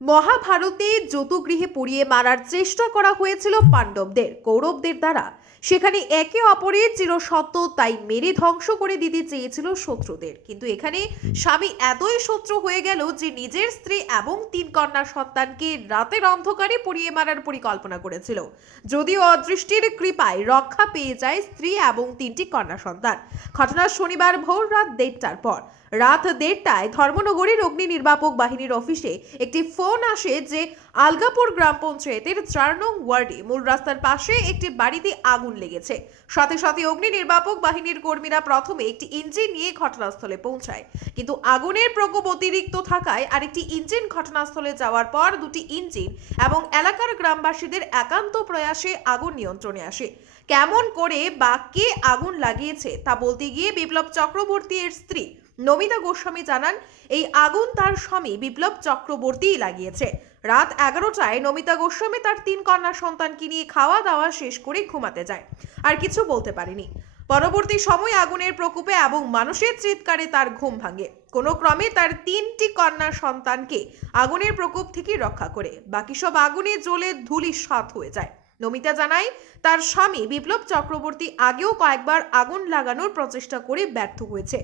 মহাভারতে যতগৃহে পুড়িয়ে মারার চেষ্টা করা হয়েছিল পাণ্ডবদের কৌরবদের দ্বারা। সেখানে একে অপরের চিরসত্য তাই মেরে ধ্বংস করে দিতে চেয়েছিল শত্রুদের। কিন্তু এখানে স্বামী এতই শত্রু হয়ে গেল যে নিজের স্ত্রী এবং 3 কন্যা সন্তানকে রাতের অন্ধকারে পুড়িয়ে মারার পরিকল্পনা করেছিল। যদিও অদৃষ্টির কৃপায় রক্ষা পেয়ে যায় স্ত্রী এবং 3টি কন্যা সন্তান। ঘটনা শনিবার ভোর রাত 1:30টার পর। রাত 1:30টায় ধর্মনগরের অগ্নি নির্বাপক বাহিনীর অফিসে একটি ফোন আসে যে আলগাপুর গ্রাম পঞ্চায়েতের 4 নং ওয়ার্ডে মূল রাস্তার পাশে একটি বাড়িতে আগুন লেগেছে। সাথে সাথে অগ্নি নির্বাপক বাহিনীর কর্মীরা প্রথমে একটি ইঞ্জিন নিয়ে ঘটনাস্থলে পৌঁছায়, কিন্তু আগুনের প্রকোপ অতিরিক্ত থাকায় আরেকটি ইঞ্জিন ঘটনাস্থলে যাওয়ার পর 2টি ইঞ্জিন এবং এলাকার গ্রামবাসীদের একান্ত প্রয়াসে আগুন নিয়ন্ত্রণে আসে। কেমন করে বা কে আগুন লাগিয়েছে তা বলতে গিয়ে বিপ্লব চক্রবর্তী এর স্ত্রী নমিতা গোস্বামী জানান, এই আগুন তার স্বামী বিপ্লব চক্রবর্তীই লাগিয়েছে। রাত 11টায় নমিতা গোস্বামী তার 3 কন্যা সন্তানকে নিয়ে খাওয়া দাওয়া শেষ করে ঘুমাতে যায়, আর কিছু বলতে পারেনি। পরবর্তী সময় আগুনের প্রকোপে এবং মানুষের চিৎকারে তার ঘুম ভাঙে। কোনো ক্রমে তার 3টি কন্যা সন্তানকে আগুনের প্রকোপ থেকে রক্ষা করে বাকি সব আগুনে জ্বলে ধূলিসাৎ হয়ে যায়। নমিতা জানায়, তার স্বামী বিপ্লব চক্রবর্তী আগেও কয়েকবার আগুন লাগানোর প্রচেষ্টা করে ব্যর্থ হয়েছে।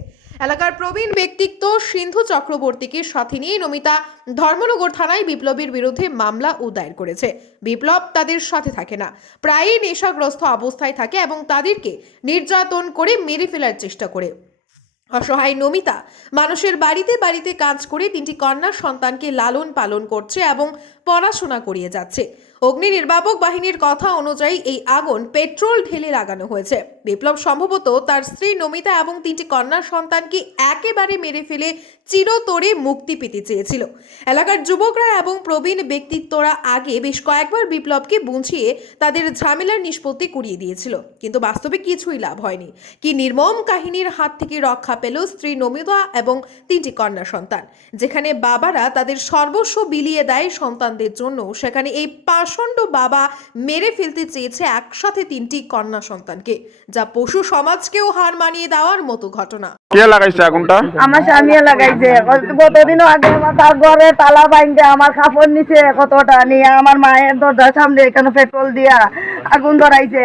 এলাকার প্রবীণ ব্যক্তিত্ব সিন্ধু চক্রবর্তীকে সাথে নিয়ে নমিতা ধর্মনগর থানায় বিপ্লবের বিরুদ্ধে মামলা দায়ের করেছে। বিপ্লব তাদের সাথে থাকে না, প্রায়ই নেশাগ্রস্ত অবস্থায় থাকে এবং তাদেরকে নির্যাতন করে মেরে ফেলার চেষ্টা করে। অসহায় নমিতা মানুষের বাড়িতে বাড়িতে কাজ করে 3টি কন্যা সন্তানকে লালন পালন করছে এবং পড়াশোনা করিয়ে যাচ্ছে। অগ্নি নির্বাপক বাহিনীর কথা অনুযায়ী এই আগুন পেট্রোল ঢেলে লাগানো হয়েছে। বিপ্লব সম্ভবত তার স্ত্রী নমিতা এবং 3টি কন্যা সন্তানকে একেবারে মেরে ফেলে চিরতরে মুক্তি পেতে চেয়েছিল। এলাকার যুবকরা এবং প্রবীণ ব্যক্তিত্বরা আগে বেশ কয়েকবার বিপ্লবকে বুঝিয়ে তাদের ঝামেলার নিষ্পত্তি করিয়ে দিয়েছিল, কিন্তু বাস্তবে কিছুই লাভ হয়নি। কি নির্মম কাহিনীর হাত থেকে রক্ষা পেল স্ত্রী নমিতা এবং 3টি কন্যা সন্তান। যেখানে বাবারা তাদের সর্বস্ব বিলিয়ে দেয় সন্তানদের জন্য, সেখানে এই পাষণ্ড বাবা মেরে ফেলতে চেয়েছে একসাথে 3টি কন্যা সন্তানকে, যা পশু সমাজকেও হার মানিয়ে দেওয়ার মতো ঘটনা। কে লাগাইছে আগুনটা? আমার স্বামী লাগাইছে। কতদিনও আগে তার ঘরে তালা বাইন্দে আমার কাপড় নিচে কতটা নিয়ে আমার মায়ের দরজার সামনে এখানে পেট্রোল দিয়া আগুন ধরাইছে।